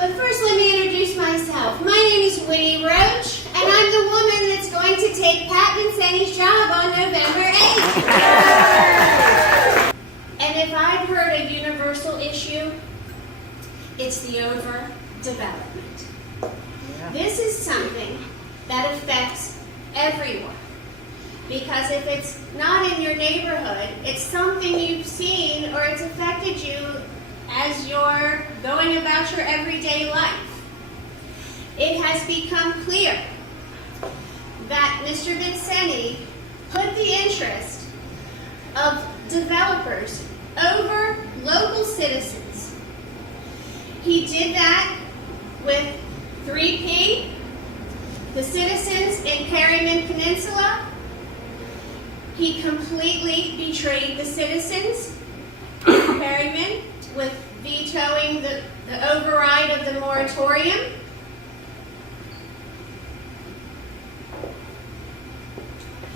But first, let me introduce myself. My name is Wini Roche, and I'm the woman that's going to take Pat Vincenni's job on November 8th. And if I've heard a universal issue, it's the overdevelopment. This is something that affects everyone. Because if it's not in your neighborhood, it's something you've seen or it's affected you as you're going about your everyday life. It has become clear that Mr. Vincenni put the interest of developers over local citizens. He did that with 3P, the citizens in Perryman Peninsula. He completely betrayed the citizens in Perryman with vetoing the override of the moratorium.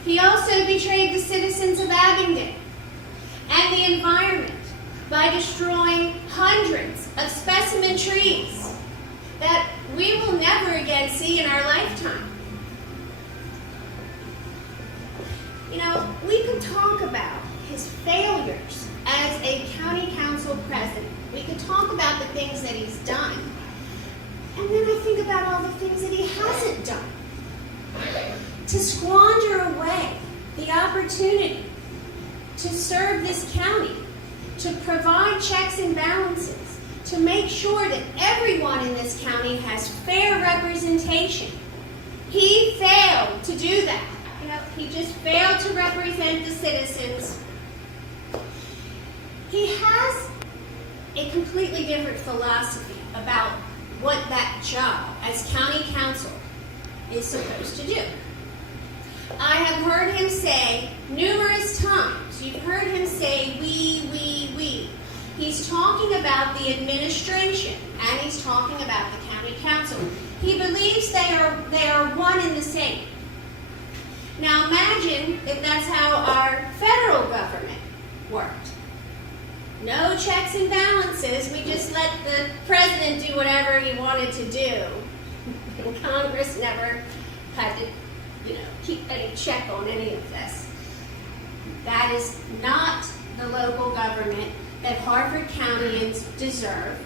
He also betrayed the citizens of Abingdon and the environment by destroying hundreds of specimen trees that we will never again see in our lifetime. You know, we could talk about his failures as a county council president. We could talk about the things that he's done. And then I think about all the things that he hasn't done. To squander away the opportunity to serve this county, to provide checks and balances, to make sure that everyone in this county has fair representation. He failed to do that. You know, he just failed to represent the citizens. He has a completely different philosophy about what that job as county council is supposed to do. I have heard him say numerous times, you've heard him say we. He's talking about the administration and he's talking about the county council. He believes they are one and the same. Now imagine if that's how our federal government worked. No checks and balances. We just let the president do whatever he wanted to do. And Congress never had to, keep any check on any of this. That is not the local government that Harford Countyans deserve.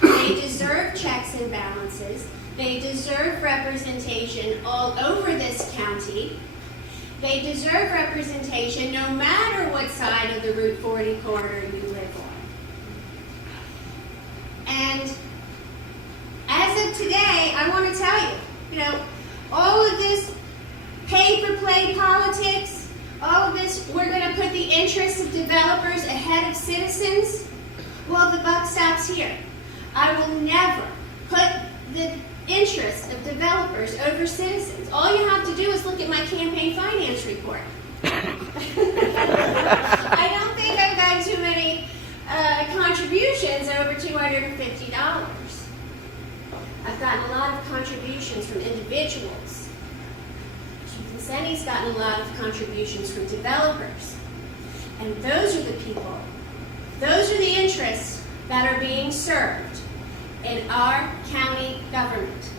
They deserve checks and balances. They deserve representation all over this county. They deserve representation no matter what side of the Route 40 corridor you live on. And as of today, I want to tell you, all of this pay-for-play politics, all of this, we're going to put the interests of developers ahead of citizens. Well, the buck stops here. I will never put the interests of developers over citizens. All you have to do is look at my campaign finance report. I don't think I've got too many contributions over $250. I've gotten a lot of contributions from individuals. Vincenni's gotten a lot of contributions from developers. And those are the people, those are the interests that are being served in our county government.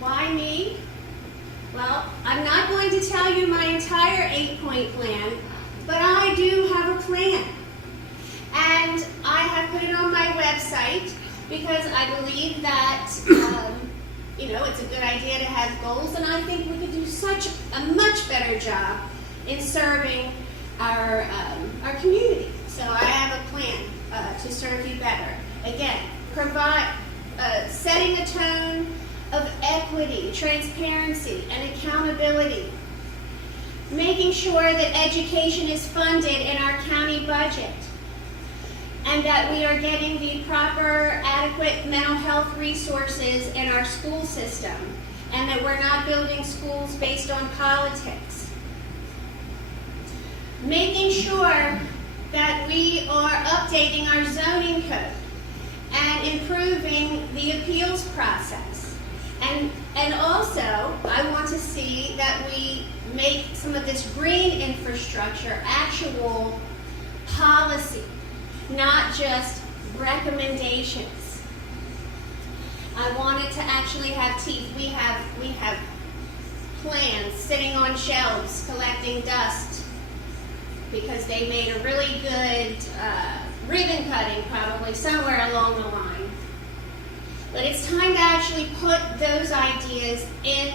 Why me? Well, I'm not going to tell you my entire 8-point plan, but I do have a plan. And I have put it on my website because I believe that, it's a good idea to have goals, and I think we could do such a much better job in serving our community. So I have a plan to serve you better. Again, setting a tone of equity, transparency, and accountability. Making sure that education is funded in our county budget. And that we are getting the proper, adequate mental health resources in our school system. And that we're not building schools based on politics. Making sure that we are updating our zoning code and improving the appeals process. And also, I want to see that we make some of this green infrastructure actual actual policy, not just recommendations. I want it to actually have teeth. We have plans sitting on shelves collecting dust because they made a really good ribbon cutting probably somewhere along the line. But it's time to actually put those ideas in